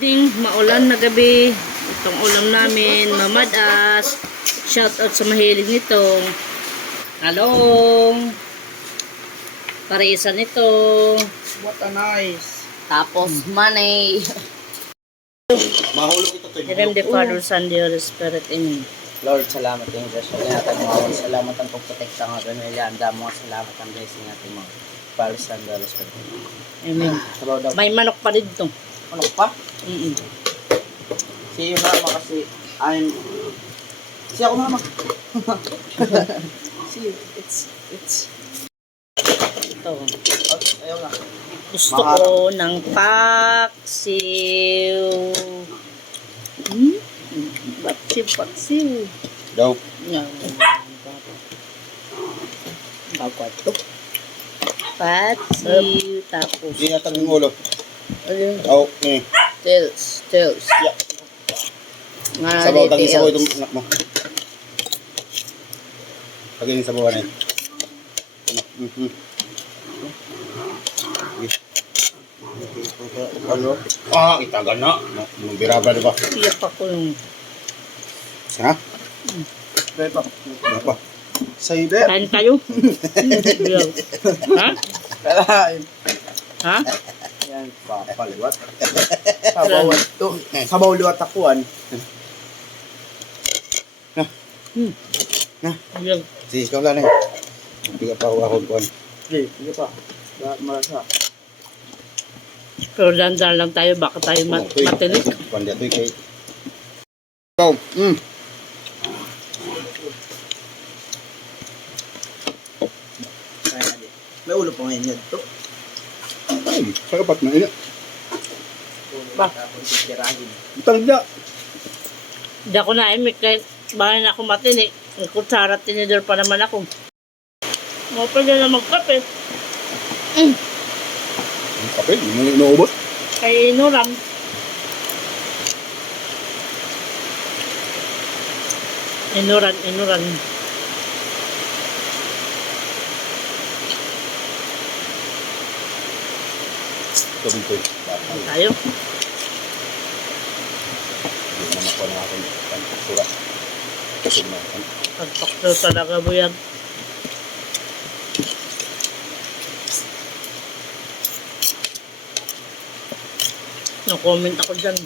Ding maulan na gabi. Itong ulam namin, mamadas. Shout out sa mahilig nitong talong. Parisa nito. What a nice. Tapos money. Mahulog ito to. In the name of the Father, Son, the Holy Spirit. Amen. Lord, salamat din Diyos. Huwag natin mawawala. Salamat ang pagprotekta ng pamilya. Ang damo mga salamat ang blessing natin mga Paris and Dallas. Amen. Sabaw daw. May manok pa dito. Ano pa? Mm-mm. Si mama kasi si ako mama. See, it's Ito. ayaw na. Gusto ko ng paksiw. Paksiw. Daw. Yan. Bago ito. Paksiw. Tapos. Hindi natag yung ulo. Ayun. Oh, Tails. Yeah. Nga Sabaw, taging sabaw tails. itong anak mo. Taging sabaw na yun. Ano? Itagal na. Nung biraba diba? Iyak ako yung. Ha? Pwede pa. Ano pa? Sa'yo be. Kain kayo? Ha? Kalahin. Ha? Yan, papaliwat. Sabaw ito. Sabaw liwat akuan. Iyak. Sige, ikaw lang eh. Hindi ka pa huwag kuhan. Sige pa. Marasa. Pero dandan lang tayo. Baka tayo matinik. Pandi ito kay. Ikaw. May ulo pa ngayon yan. Ito. Ay, sarapat na ina. Ba? Tanda. Hindi ako naimik. Kahit bahay na ako matinik. Ang kutsara tinidor pa naman ako. Mga pwede na magkape. Ang kape, hindi mo inuubos. Kay inuram. Inuran. Tubig ko eh. Tayo. Hindi naman ako ng aking surat. Kasi naman. Pagpakso talaga mo yan. No-comment ako dyan.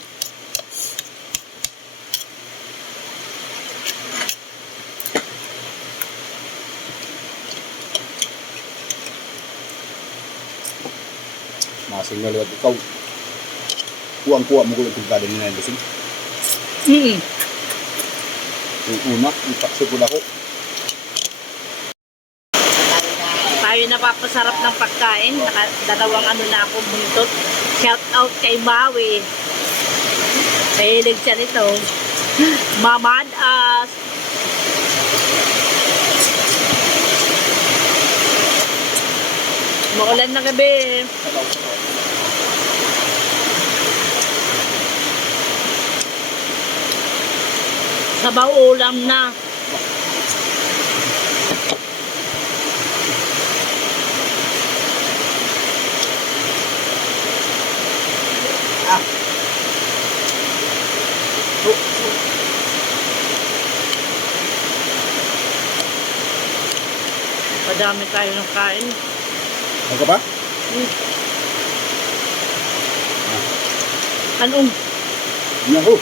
Masing na liwat ikaw. Kuwang-kuwa mo ko yung tigada nila yung lasing. Yung una, yung takso ko na ko. Tayo napapasarap ng pagkain. Dalawang ano na ako buntot. Shout out kay Maui. Mahilig siya nito. Mamadas. Maulan na gabi. Sabaw ulam na. Padami tayo ng kain. Ano ka pa? Anong? Hindi ako.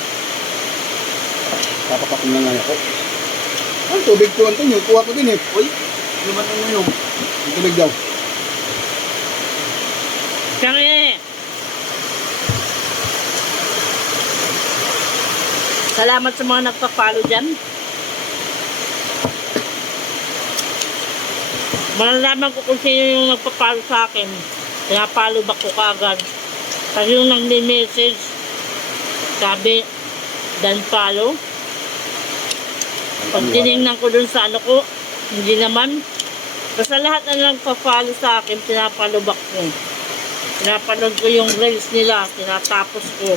Papapakong na nga ako. Ang tubig ko, Antonio. Kuha ko din eh. Uy, luman ang inom. Ang tubig daw. Kaya salamat sa mga nagpa-follow dyan. Malalaman ko kung sino yung nagpa-follow sa akin. Pinapollow back ko kaagad. Kasi yung nag-message, sabi, dan follow. Pag tinignan ko dun sa ano ko, hindi naman. Basta lahat na nagpa-follow sa akin, pinapollow back ko. Pinapanood ko yung reels nila, tinatapos ko.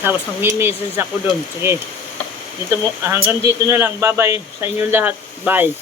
Tapos nag-message ako dun. Sige. Hanggang dito na lang. Bye-bye sa inyong lahat. Bye.